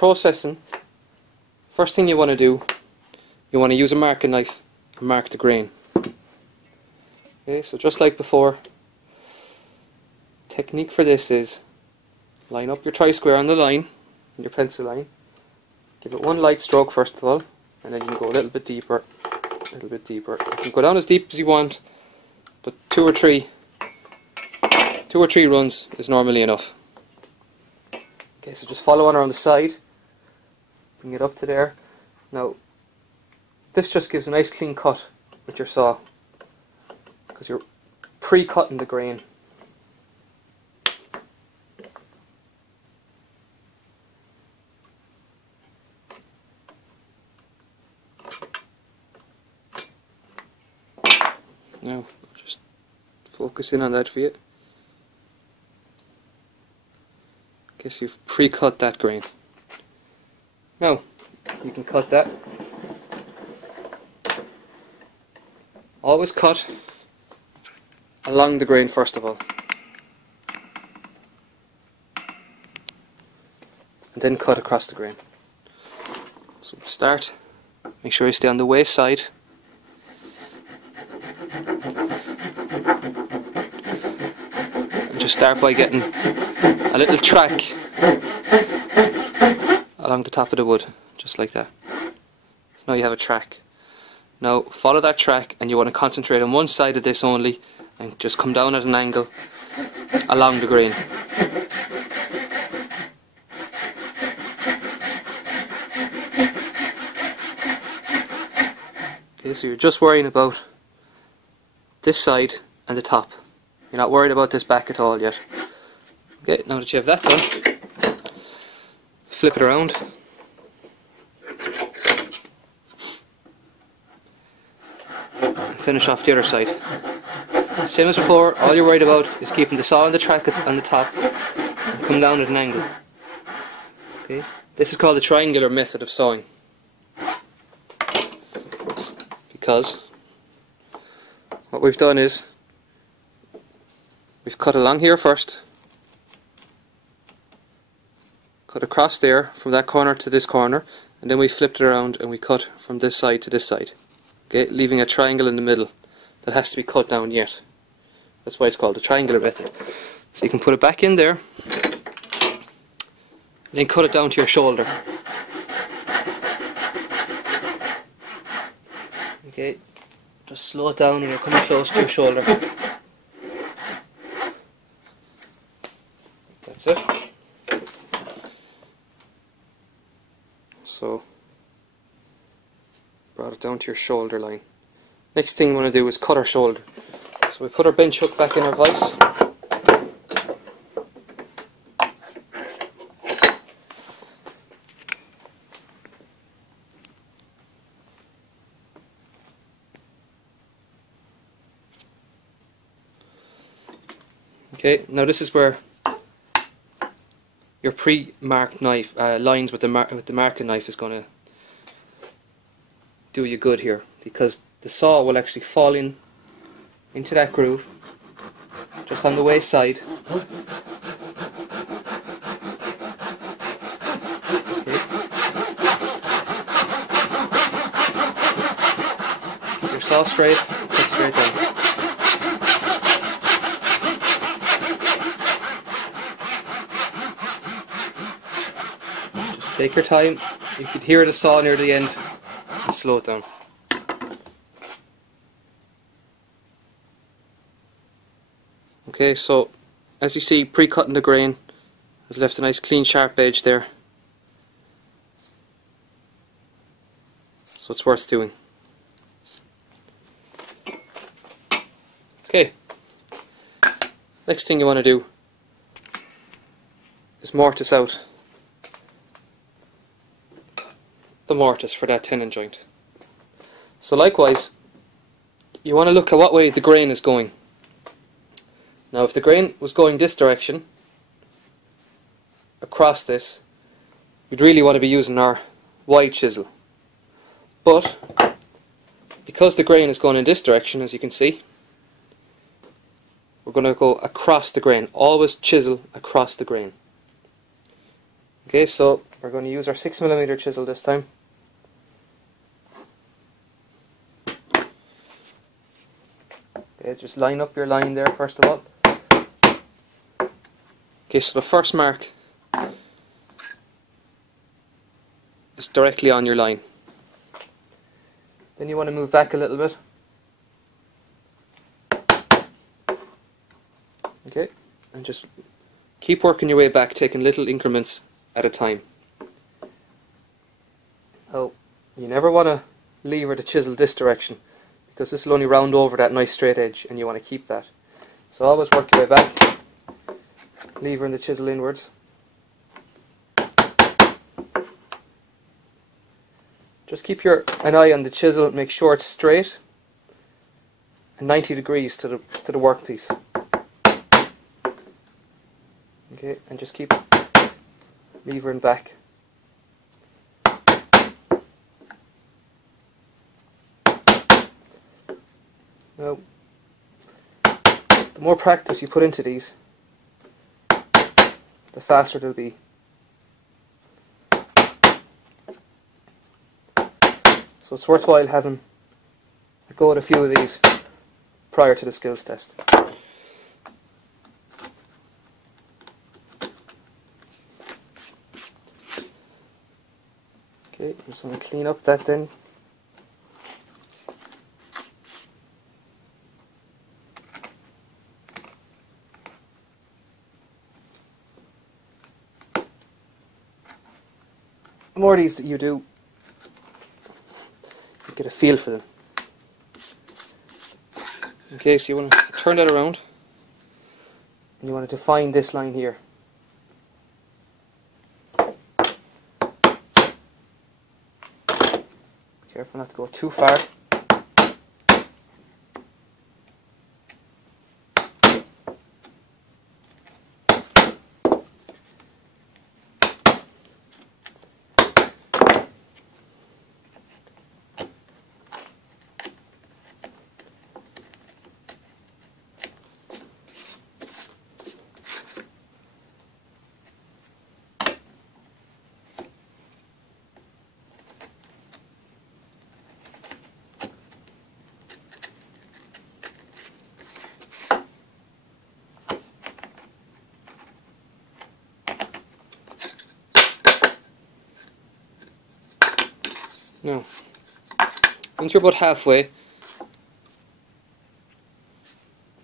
processing, first thing you want to do, you want to use a marking knife and mark the grain. Okay, so just like before, technique for this is line up your tri-square on the line, your pencil line, give it one light stroke first of all, and then you can go a little bit deeper, a little bit deeper. You can go down as deep as you want, but two or three runs is normally enough. Okay, so just follow on around the side, bring it up to there. Now, this just gives a nice clean cut with your saw, because you're pre-cutting the grain. Now, just focus in on that for you. Guess you've pre-cut that grain. Now, you can cut that. Always cut along the grain first of all, and then cut across the grain. So start, make sure you stay on the waist side. And just start by getting a little track along the top of the wood, just like that. So now you have a track. Now follow that track, and you want to concentrate on one side of this only, and just come down at an angle along the grain. Okay, so you're just worrying about this side and the top. You're not worried about this back at all yet. Okay, now that you have that done, flip it around. Finish off the other side. Same as before, all you're worried about is keeping the saw on the track on the top and come down at an angle. Okay, this is called the triangular method of sawing, because what we've done is we've cut along here first, cut across there from that corner to this corner, and then we flipped it around and we cut from this side to this side. Okay, leaving a triangle in the middle that has to be cut down yet. That's why it's called the triangular method. So you can put it back in there, and then cut it down to your shoulder. Okay, just slow it down when you're coming close to your shoulder. That's it. So, brought it down to your shoulder line. Next thing we want to do is cut our shoulder. So we put our bench hook back in our vise. Okay, now this is where your pre-marked knife lines with the marking knife is going to do you good here, because the saw will actually fall into that groove just on the waist side. Okay. Keep your saw straight, cut straight down. Just take your time. You can hear the saw near the end, and slow it down. Okay, so as you see, pre-cutting the grain has left a nice clean sharp edge there, so it's worth doing. Okay, next thing you want to do is mortise out the mortise for that tenon joint. So likewise, you want to look at what way the grain is going. Now if the grain was going this direction, across this, we'd really want to be using our wide chisel. But because the grain is going in this direction, as you can see, we're going to go across the grain. Always chisel across the grain. Okay, so We're going to use our 6mm chisel this time. Okay, just line up your line there first of all. Okay, so the first mark is directly on your line. Then you want to move back a little bit. Okay, and just keep working your way back, taking little increments at a time. Oh, you never want to lever the chisel this direction, because this will only round over that nice straight edge, and you want to keep that. So always work your way back, levering the chisel inwards. Just keep an eye on the chisel, make sure it's straight and 90 degrees to the workpiece. Okay, and just keep levering back. Now, the more practice you put into these, the faster they'll be. So it's worthwhile having a go at a few of these prior to the skills test. Okay, just want to clean up that then. The more of these that you do, you get a feel for them. Okay, so you want to turn that around and you want to define this line here. Careful not to go too far. Now, once you're about halfway,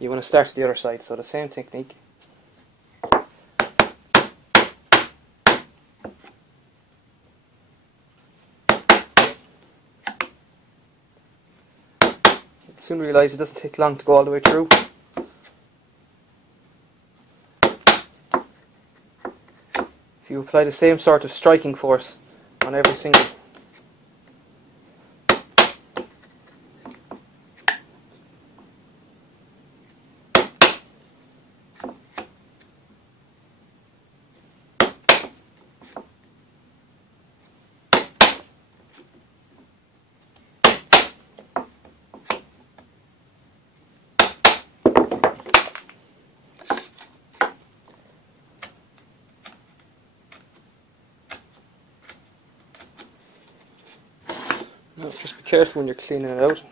you want to start to the other side, so the same technique. You'll soon realise it doesn't take long to go all the way through. If you apply the same sort of striking force on every single Now, just be careful when you're cleaning it out.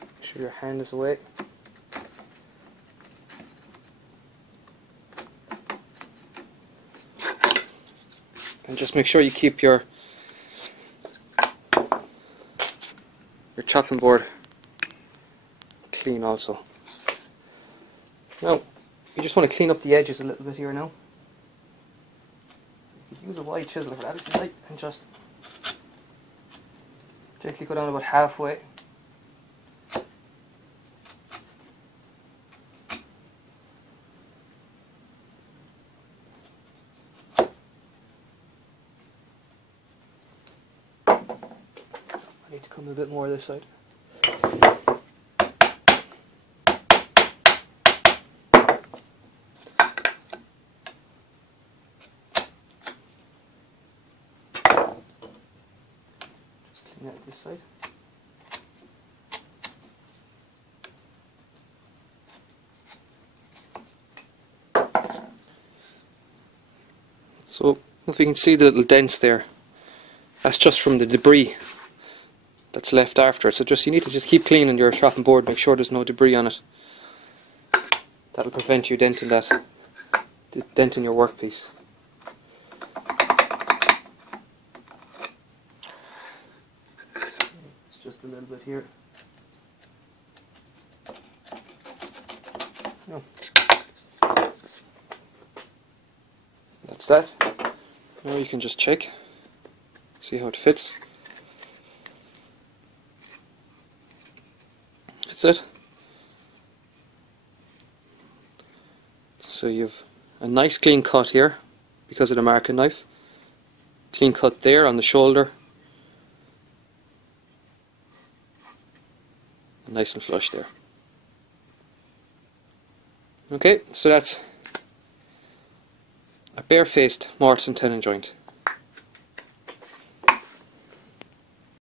Make sure your hand is away. And just make sure you keep your chopping board clean also. Now, you just want to clean up the edges a little bit here now. Use a wide chisel for that if you like, and just gently go down about halfway. I need to come a bit more this side. This side. So if you can see the little dents there, that's just from the debris that's left after it. So you need to just keep cleaning your chopping board, make sure there's no debris on it. That'll prevent you denting denting your workpiece. It's just a little bit here. No. That's that. Now you can just check, see how it fits. That's it. So you've a nice clean cut here because of the marking knife. Clean cut there on the shoulder. And nice and flush there. Okay, so that's a bare-faced mortise and tenon joint.